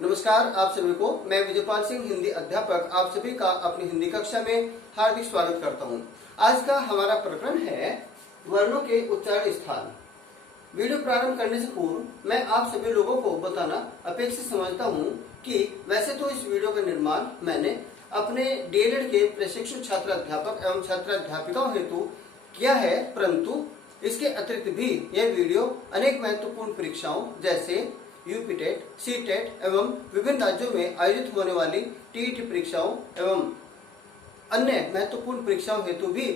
नमस्कार आप सभी को। मैं विजयपाल सिंह, हिंदी अध्यापक, आप सभी का अपनी हिंदी कक्षा में हार्दिक स्वागत करता हूं। आज का हमारा प्रकरण है वर्णों के उच्चारण स्थान। वीडियो प्रारंभ करने से पूर्व मैं आप सभी लोगों को बताना अपेक्षित समझता हूं कि वैसे तो इस वीडियो का निर्माण मैंने अपने डीएलएड के प्रशिक्षु छात्र अध्यापक एवं छात्र अध्यापिकाओं हेतु किया है, परंतु इसके अतिरिक्त भी यह वीडियो अनेक महत्वपूर्ण परीक्षाओं जैसे यूपीटेट, सीटेट एवं विभिन्न राज्यों में आयोजित होने वाली टीईटी परीक्षाओं एवं अन्य महत्वपूर्ण परीक्षाओं हेतु भी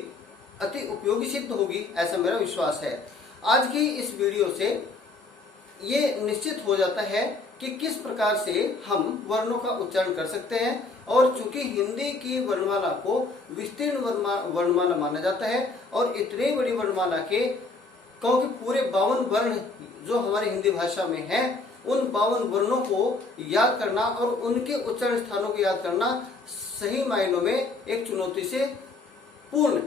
अति उपयोगी सिद्ध होगी, ऐसा मेरा विश्वास है। आज की इस वीडियो से ये निश्चित हो जाता है कि किस प्रकार से हम वर्णों का उच्चारण कर सकते हैं, और चूंकि हिंदी की वर्णमाला को विस्तीर्ण वर्णमाला माना जाता है और इतनी बड़ी वर्णमाला के क्योंकि पूरे 52 वर्ण जो हमारी हिंदी भाषा में है, उन 52 वर्णों को याद करना और उनके उच्चारण स्थानों को याद करना सही मायनों में एक चुनौती से पूर्ण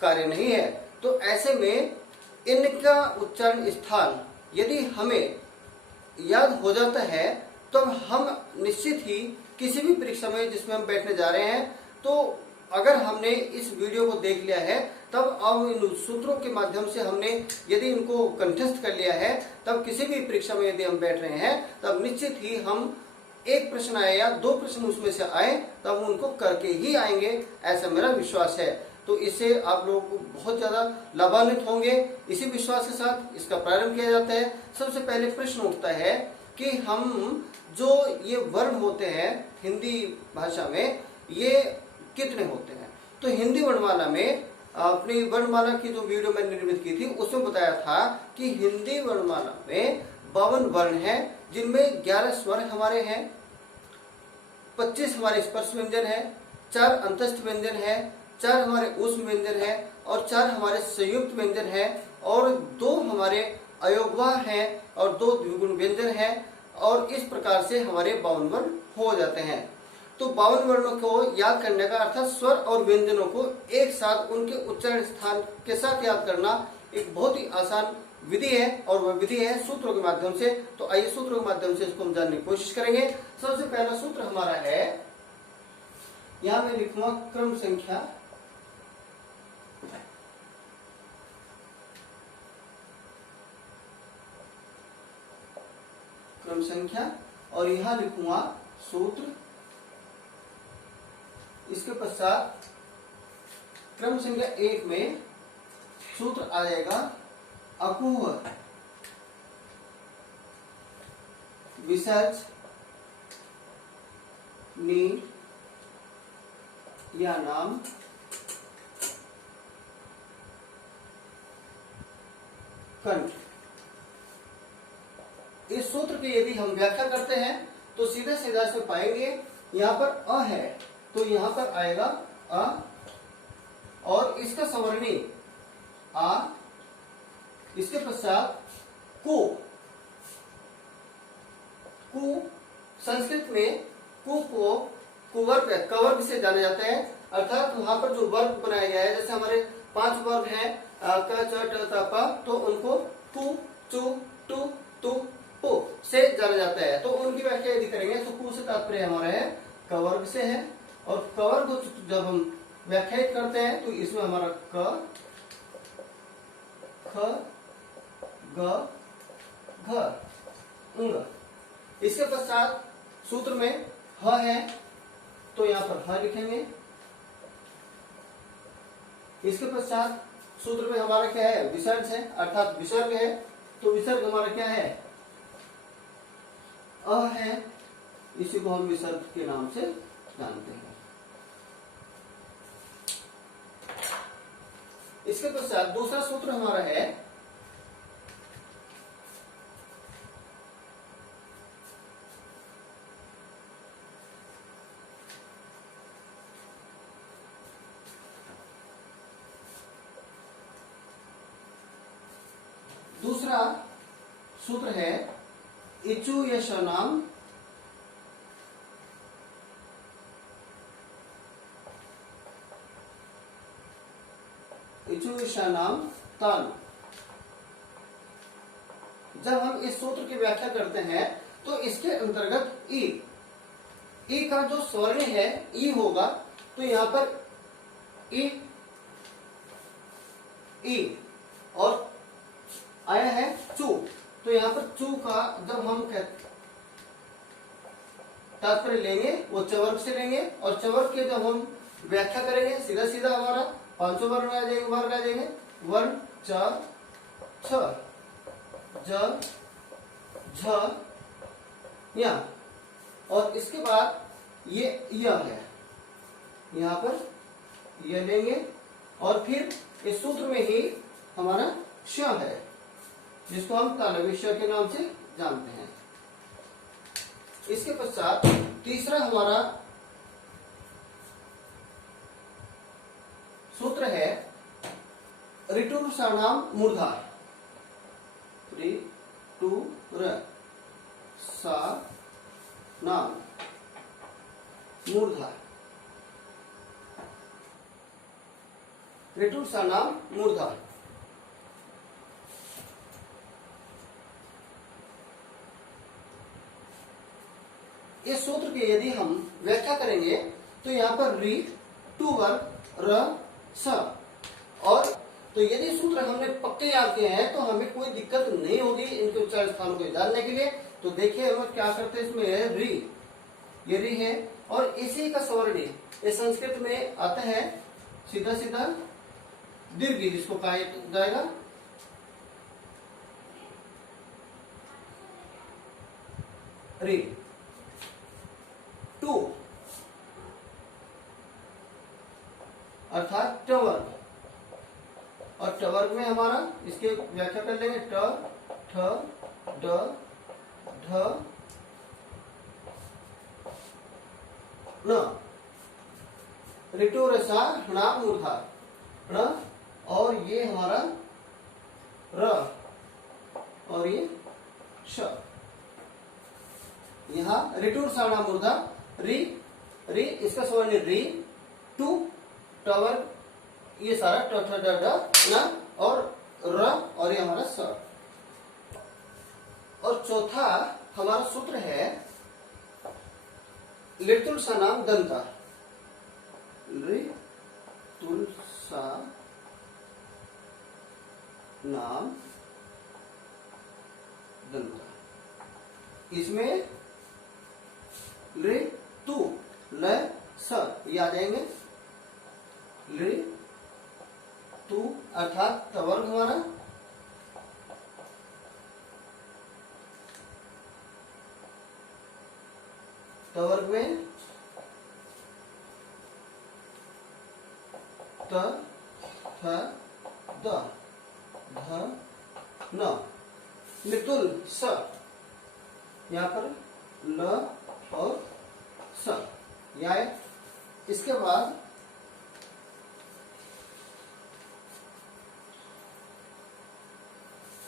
कार्य नहीं है। तो ऐसे में इनका उच्चारण स्थान यदि हमें याद हो जाता है तो हम निश्चित ही किसी भी परीक्षा में जिसमें हम बैठने जा रहे हैं, तो अगर हमने इस वीडियो को देख लिया है तब अब इन सूत्रों के माध्यम से हमने यदि इनको कंठस्थ कर लिया है, तब किसी भी परीक्षा में यदि हम बैठ रहे हैं तब निश्चित ही हम एक प्रश्न आए या दो प्रश्न उसमें से आए तब उनको करके ही आएंगे, ऐसा मेरा विश्वास है। तो इससे आप लोग बहुत ज्यादा लाभान्वित होंगे। इसी विश्वास के साथ इसका प्रारंभ किया जाता है। सबसे पहले प्रश्न उठता है कि हम जो ये वर्ण होते हैं हिंदी भाषा में, ये कितने होते हैं। तो हिंदी वर्णमाला में अपनी वर्णमाला की जो वीडियो मैंने निर्मित की थी उसमें बताया था कि हिंदी वर्णमाला में 52 वर्ण हैं, जिनमें 11 स्वर हमारे हैं, 25 हमारे स्पर्श व्यंजन है, 4 अंतस्थ व्यंजन है, 4 हमारे ऊष्म व्यंजन है और 4 हमारे संयुक्त व्यंजन है और 2 हमारे अयोगवाह हैं और 2 द्विगुण व्यंजन है। और इस प्रकार से हमारे 52 वर्ण हो जाते हैं। तो 52 वर्णों को याद करने का अर्थात स्वर और व्यंजनों को एक साथ उनके उच्चारण स्थान के साथ याद करना एक बहुत ही आसान विधि है, और वह विधि है सूत्रों के माध्यम से। तो आइए सूत्रों के माध्यम से इसको हम जानने की कोशिश करेंगे। सबसे पहला सूत्र हमारा है, यहां मैं लिखूंगा क्रम संख्या, क्रम संख्या, और यहां लिखूंगा सूत्र। इसके पश्चात क्रम संख्या 1 में सूत्र आ जाएगा अकुह विसर्ज नी या नाम कंठ। इस सूत्र की यदि हम व्याख्या करते हैं तो सीधा सीधा से पाएंगे, यहां पर अ है तो यहां पर आएगा अ, और इसका सवर्णी आ, इसके पश्चात कु। कु संस्कृत में कु को कुवर्ग, कवर्ग से जाने जाते हैं, अर्थात वहां पर जो वर्ग बनाया गया है, जैसे हमारे 5 वर्ग हैं क च ट त प, तो उनको कु चु टु तु पु से जाना जाता है। तो उनकी व्याख्या यदि करेंगे तो कु से तात्पर्य हमारा है कवर्ग से है, और कवर्ग को जब हम व्याख्यायित करते हैं तो इसमें हमारा क ख ग घ ङ। इसके पश्चात सूत्र में ह है तो यहाँ पर ह लिखेंगे। इसके पश्चात सूत्र में हमारा क्या है, विसर्ज है अर्थात विसर्ग है, तो विसर्ग हमारा क्या है, अ है, इसी को हम विसर्ग के नाम से जानते हैं। इसके पश्चात दूसरा सूत्र हमारा है इचु यश नाम नाम तान। जब हम इस सूत्र की व्याख्या करते हैं तो इसके अंतर्गत ई, ई का जो स्वर्ण है ई होगा, तो यहाँ पर ई, ई और आया है चू, तो यहाँ पर चू का जब हम तात्पर्य लेंगे वो चवर्ग से लेंगे, और चवर्ग के जब हम व्याख्या करेंगे सीधा सीधा हमारा पांचों वर्ण आ जाएंगे, वर्ग आ जाएंगे, वर्ण च छ ज झ या, और इसके बाद ये य है, यहाँ पर यह लेंगे, और फिर इस सूत्र में ही हमारा श है, जिसको हम तालव्य श के नाम से जानते हैं। इसके पश्चात तीसरा हमारा सूत्र है ऋटुर सानाम मूर्धा, ऋटुर सा नाम मूर्धा, ऋटुर सा नाम मूर्धा। इस सूत्र की यदि हम व्याख्या करेंगे तो यहाँ पर री, टू वर्ग, र, स, और तो यदि सूत्र हमने पक्के याद किए हैं तो हमें कोई दिक्कत नहीं होगी इनके उच्चारण स्थानों को जानने के लिए। तो देखिए हम क्या करते हैं, इसमें है री, ये री है, और इसी का स्वर्ण ये संस्कृत में आता है सीधा सीधा दीर्घ, जिसको कहा जाएगा री। टू अर्थात टवर्ग, और टवर्ग में हमारा इसके व्याख्या कर लेंगे ट, ठ, ड, ढ, न, ऋटु रसा णा मूर्धा, ण, और ये हमारा र, और ये श। यहाँ ऋटुर साणा मूर्धा, री, री इसका स्वर्ण री, टू टवर, ये सारा ट ठ ड ढ न, और र, और ये हमारा स। और चौथा हमारा सूत्र है लिटुल सा नाम दंता, लिटुल सा नाम दंता। इसमें रे, तू, ल, स ये आ जाएंगे। रे, तू अर्थात तवर्ग हमारा, तवर्ग में त, थ, द, ध, न, लिटुल स, यहाँ पर ल और स, या इसके बाद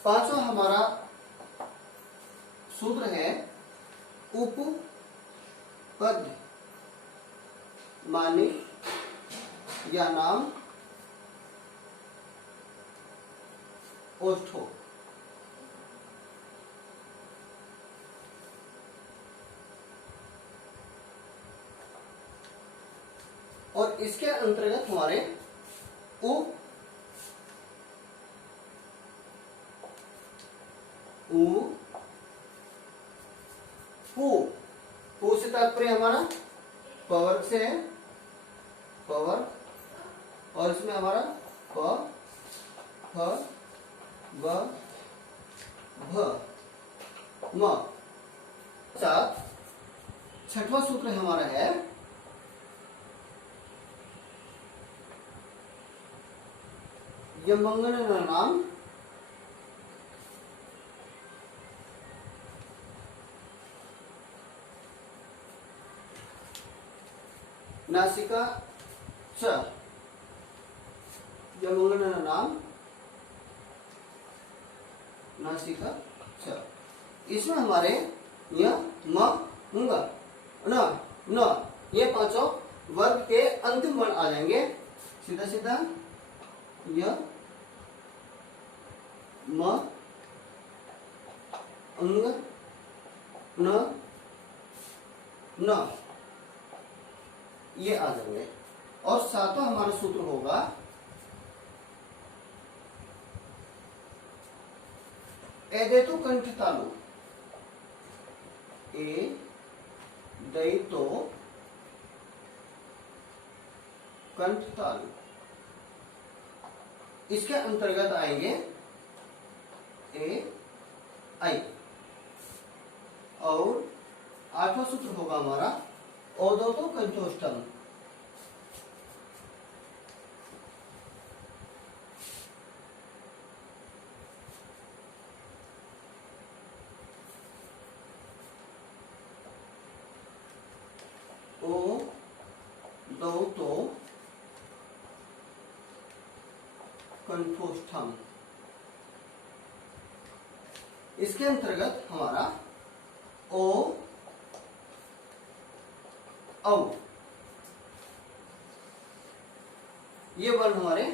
पांचवा हमारा सूत्र है उपपद माने या नाम ओष्ठो। और इसके अंतर्गत हमारे उ, पू से तात्पर्य हमारा पवर्ग से है, पवर्ग, और इसमें हमारा प, फ, ब, भ, म। साथ छठवां सूत्र हमारा है यमंगन नाम नासिका च, यमंगन नाम नासिका च। इसमें हमारे य, म, ंग, न, ये पांचों वर्ग के अंतिम वर्ण आ जाएंगे सीधा सीधा। य, म, अंग, न, न, ये आ जाएंगे। और सातवां हमारा सूत्र होगा एदेतो कंठ तालु, ए दैतो कंठ तालु। इसके अंतर्गत आएंगे ए आई। और आठवां सूत्र होगा हमारा ओदोतो कंठोष्टम, ओ दो तो कंठोष्ठम। इसके अंतर्गत हमारा ओ औ, ये वर्ण हमारे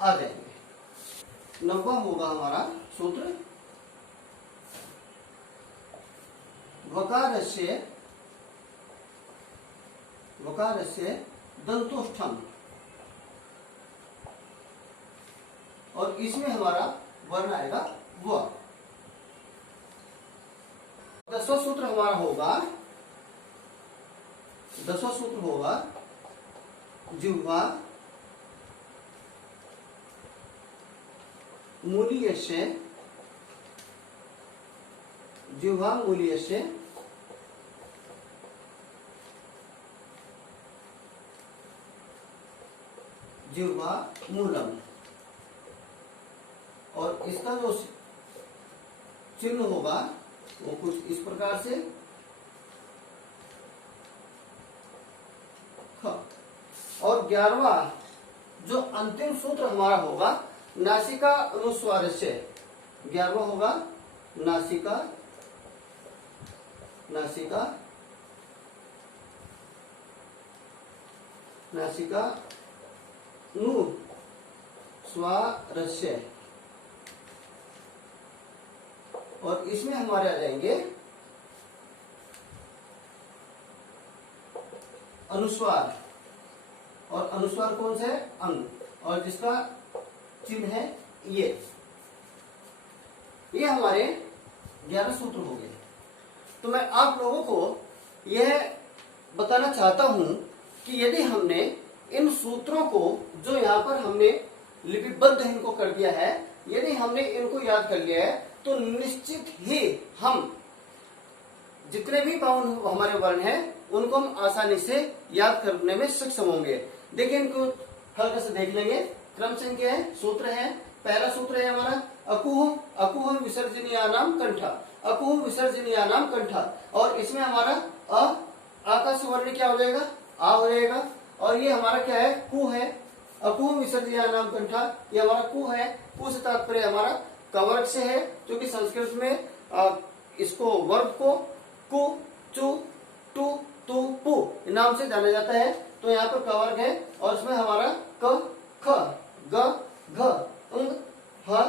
आ जाएंगे। 90वां होगा हमारा सूत्र वकारस्य, वकारस्य दंतोष्ठम। और इसमें हमारा वर्ण आएगा व। 10वां सूत्र हमारा होगा, 10वां सूत्र होगा जिह्वा मूलीयस्य, जिह्वा मूलीयस्य जिह्वा मूलम। और इसका जो चिन्ह होगा वो कुछ इस प्रकार से ख। और 11वां जो अंतिम सूत्र हमारा होगा नासिका अनुस्वारस्य, 11वां होगा नासिका, नासिका, नासिका नु स्वारस्य। और इसमें हमारे आ जाएंगे अनुस्वार। और अनुस्वार कौन सा है? अंग। और जिसका चिन्ह है ये हमारे 11 सूत्र हो गए। तो मैं आप लोगों को यह बताना चाहता हूं कि यदि हमने इन सूत्रों को जो यहाँ पर हमने लिपिबद्ध इनको कर दिया है, यदि हमने इनको याद कर लिया है तो निश्चित ही हम जितने भी बाउन हमारे वर्ण हैं उनको हम आसानी से याद करने में सक्षम होंगे। देखिए इनको हल्का से देख लेंगे। क्रम से क्या है? सूत्र है। पहला सूत्र है हमारा अकुह, अकुह विसर्जनीयानाम कंठा, अकुह विसर्जनीयानाम कंठा। और इसमें हमारा आ का सुवर्ण क्या हो जाएगा? आ हो जाएगा। और ये हमारा क्या है? कु है। अकुह विसर्जनीयानाम कंठा, ये हमारा कु है। कु से तात्पर्य हमारा कवर्ग से है, क्योंकि संस्कृत में इसको वर्ग को कु, चु, टू, तु, पु नाम से जाना जाता है। तो यहाँ पर कवर्ग है और इसमें हमारा क, ख, ग, घ, अंग, ह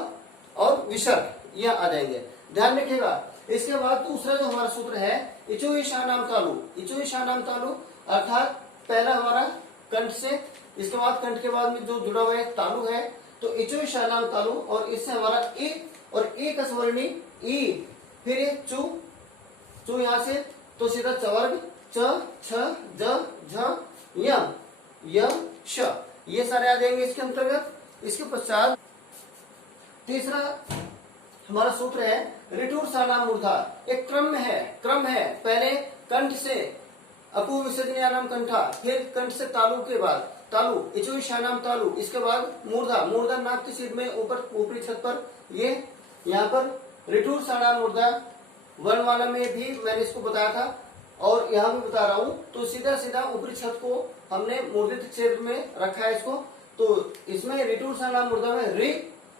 और विसर्ग ये आ जाएंगे। ध्यान रखिएगा। इसके बाद दूसरा जो हमारा सूत्र है इचो ईशानाम तालु, इचो ईशानाम तालु अर्थात पहला हमारा कंठ से, इसके बाद कंठ के बाद में जो जुड़ा हुआ है तालु है, तो इचो ईशानाम तालु। और इससे हमारा ए और ए का स्वर्णी ई, फिर ये चु, चु यहाँ से तो सीधा चवर्ग च, छ, ज, झ, यम, य, श ये सारे आ जाएंगे इसके अंतर्गत। इसके पश्चात तीसरा हमारा सूत्र है रिटूर सानाम मूर्धा। एक क्रम में है, क्रम है। पहले कंठ से अकु विसर्जनीयानाम कंठा, फिर कंठ से तालु के बाद तालु, इचु ईशानाम तालु, इसके बाद मूर्धा, मूर्धा नाक की सीध में ऊपर ऊपरी छत पर, ये यहाँ पर रिटूर सानाम मूर्धा वर्णमाला में भी मैंने इसको बताया था और यहाँ भी बता रहा हूँ। तो सीधा सीधा ऊपरी छत को हमने मूर्धित क्षेत्र में रखा है इसको। तो इसमें रिटूर सानाम मूर्धा में री,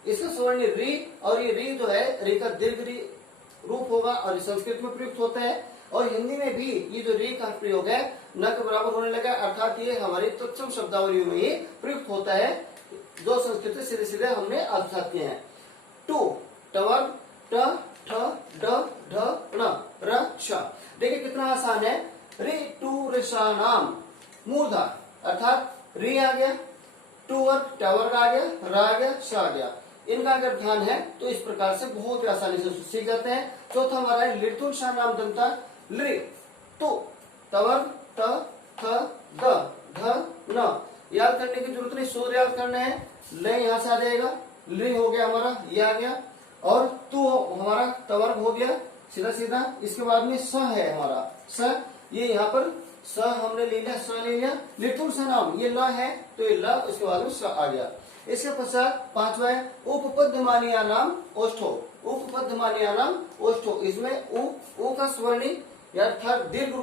इसका स्वर्ण री, और ये री जो है री का दीर्घ री रूप होगा और संस्कृत में प्रयुक्त होता है। और हिंदी में भी ये जो री का प्रयोग है न के बराबर होने लगा, अर्थात ये हमारी तत्सम शब्दावलियों में ही प्रयुक्त होता है, जो संस्कृत से सीधे सीधे हमने आत्मसात किए हैं। टू, टवर्ग, ट, ठ ड ढ ण र श। देखिए कितना आसान है। ऋतुषाणाम मूर्धा अर्थात री आ गया, टू वर्ग टवर्ग आ गया, र आ गया, श आ गया। इनका अगर ध्यान है तो इस प्रकार से बहुत ही आसानी से सीख जाते हैं। चौथा हमारा है ऋतुषाणाम दंता लृ टू तवर्ग त थ द ध न। याद करने की जरूरत नहीं, सूर्य याद करना है। ल यहां से आ जाएगा, लृ हो गया हमारा, ये आ गया, और तू हमारा तवर्ग हो गया सीधा सीधा। इसके बाद में स है हमारा, स ये यहाँ पर स हमने ले लिया, स ले लिया। ऋतुषाणाम ये ल है तो ये ल, उसके बाद में स आ गया। इसके पश्चात पांचवा है उपपद्यमानीय नाम ओष्ठो। उपपद्यमानीय नाम ओष्ठो, इसमें उ का स्वर्णी अर्थात दीर्घ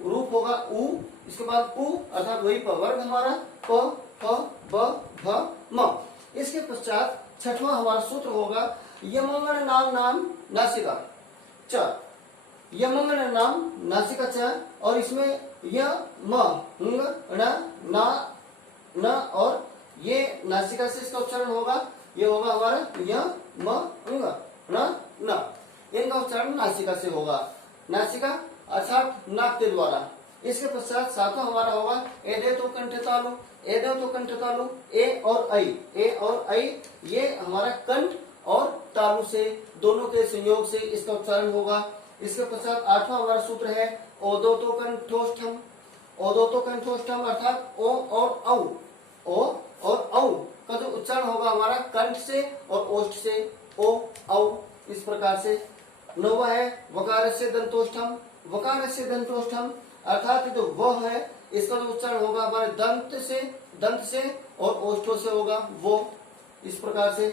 रूप होगा उ, इसके बाद उ अर्थात वही वर्ग हमारा प फ ब भ म। इसके पश्चात छठवां हमारा सूत्र होगा यमंगल नाम नासिका च। यमंगल नाम नासिका च, और इसमें य म अंग न ना न, और ये नासिका से इसका उच्चारण होगा, ये होगा हमारा य म अंग न न। इनका उच्चारण नासिका से होगा, नासिका अर्थात नाक के द्वारा। इसके पश्चात सातवां हमारा होगा एदे तो कंठ तालु। एदे तो कंठ तालु, ए और आई, ए और आई ये हमारा कंठ और तालु से दोनों के संयोग से इसका उच्चारण होगा। इसके पश्चात आठवां हमारा सूत्र है ओदोतो कंठोष्ठम। ओदोतो कंठोष्ठम अर्थात ओ और औ, ओ और औ का जो उच्चारण होगा हमारा कंठ से और ओष्ठ से, ओ औ, इस प्रकार से। नौवा है वकार से दंतोष्ठम। वकार से दंतोष्ठम अर्थात जो वह है इसका जो उच्चारण होगा हमारे दंत से और ओष्ठों से होगा वो, इस प्रकार से।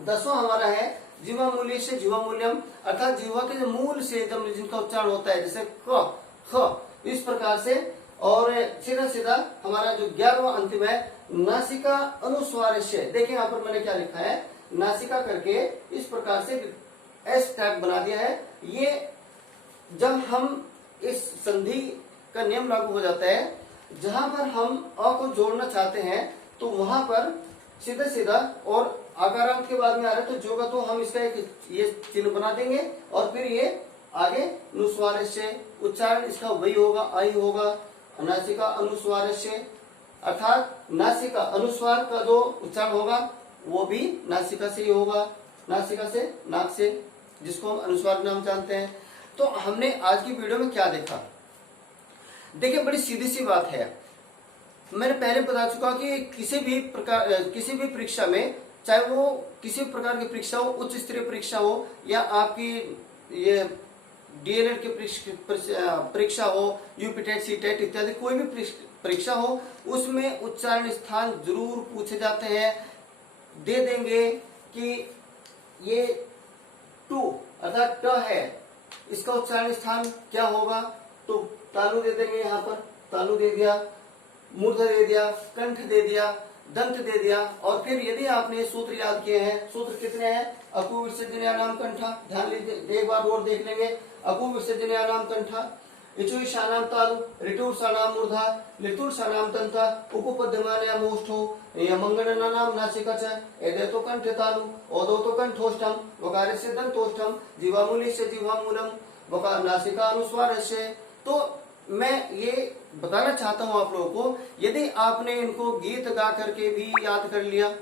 दसवां हमारा है जीवा मूल्य से जीवा मूल्यम अर्थात जीवा के जो मूल से एकदम जिनका उच्चारण होता है जैसे क ख, इस प्रकार से। और सीधा सीधा हमारा जो 11वां अंतिम है नासिका अनुस्वार से। देखिए यहाँ पर मैंने क्या लिखा है, नासिका करके इस प्रकार से एस टाइप बना दिया है। ये जब हम इस संधि का नियम लागू हो जाता है, जहां पर हम अ को जोड़ना चाहते हैं तो वहां पर सीधा सीधा, और आकारांत के बाद में आ रहा है तो जोगा तो हम इसका एक ये चिन्ह बना देंगे, और फिर ये आगे अनुस्वार से उच्चारण इसका वही होगा, आई होगा। नासिका अनुस्वार से अर्थात नासिका अनुस्वार का जो उच्चारण होगा वो भी नासिका से ही होगा, नासिका से नाक से, जिसको हम अनुस्वार नाम जानते हैं। तो हमने आज की वीडियो में क्या देखा, देखिए बड़ी सीधी सी बात है। मैंने पहले बता चुका कि किसी भी परीक्षा में, चाहे वो किसी प्रकार की परीक्षा हो, उच्च स्तरीय परीक्षा हो या आपकी ये डीएलएड की परीक्षा हो, यूपी टेट, सी टेट इत्यादि कोई भी परीक्षा हो, उसमें उच्चारण स्थान जरूर पूछे जाते हैं। दे देंगे कि ये टू अर्थात ट है, इसका उच्चारण स्थान क्या होगा, तो तालु दे देंगे, यहाँ पर तालु दे दिया, मूर्धा दे दिया, कंठ दे दिया, दंत दे दिया। और फिर यदि आपने सूत्र याद किए हैं, सूत्र कितने हैं, अकु विसर्जनीय नाम कंठा, ध्यान लीजिए एक बार और देख लेंगे। अकु विसर्जनीय नाम कंठा, इचुई शानाम तालु, ऋतुर शानाम मूर्धा, लितुर शानाम दंता, उपपद्यमानया मोष्ठो, यमंगणना नाम नासिका च, एदे तो कंठ तालु, ओदो तो कंठोष्ठम, वकार से दंतोष्ठम, जीवामूली से जीवामूलम, वकार नासिका अनुस्वार से। तो मैं ये बताना चाहता हूं आप लोगों को, यदि आपने इनको गीत गा करके भी याद कर लिया,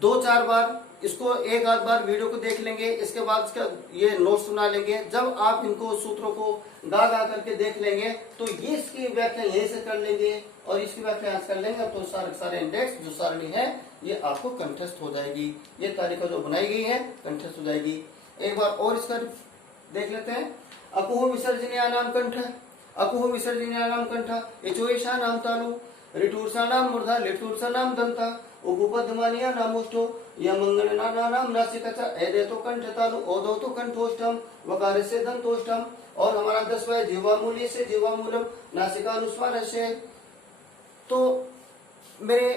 2-4 बार इसको एक आध बार वीडियो को देख लेंगे, इसके बाद इसका ये नोट सुना लेंगे, जब आप इनको सूत्रों को गा गा करके देख लेंगे तो ये इसकी व्याख्या यहीं से कर लेंगे और इसकी व्याख्या यहाँ कर लेंगे, तो सारे इंडेक्स जो सारणी है ये आपको कंठस्थ हो जाएगी। ये तालिका जो बनाई गई है कंठस्थ हो जाएगी। एक बार और इसका देख लेते हैं। अकुह विसर्जनीय नाम कंठ, अकुह विसर्जनीय नाम कंठ, इचोईशा नाम तालु, ऋटूर्षा नाम मूर्धा, लिटूर्षा नाम दंता, उपपद्यमानीय नामोष्ठो, यमंगणना नाम नासिका च, एदे तो कंठ तालु, ओदो तो कंठोष्ठम, वकार से दंतोष्ठम। और हमारा 10वां है जीवामूल्य से जीवामूलम, नासिका अनुस्वार से। तो मेरे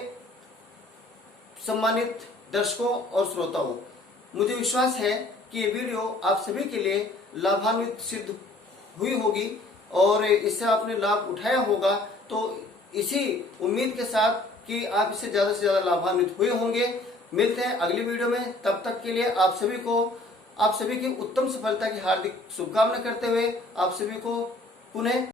सम्मानित दर्शकों और श्रोताओं, मुझे विश्वास है कि ये वीडियो आप सभी के लिए लाभान्वित सिद्ध हुई होगी और इससे आपने लाभ उठाया होगा। तो इसी उम्मीद के साथ कि आप इससे ज्यादा से ज्यादा लाभान्वित हुए होंगे। मिलते हैं अगली वीडियो में, तब तक के लिए आप सभी को आप सभी की उत्तम सफलता की हार्दिक शुभकामना करते हुए आप सभी को पुनः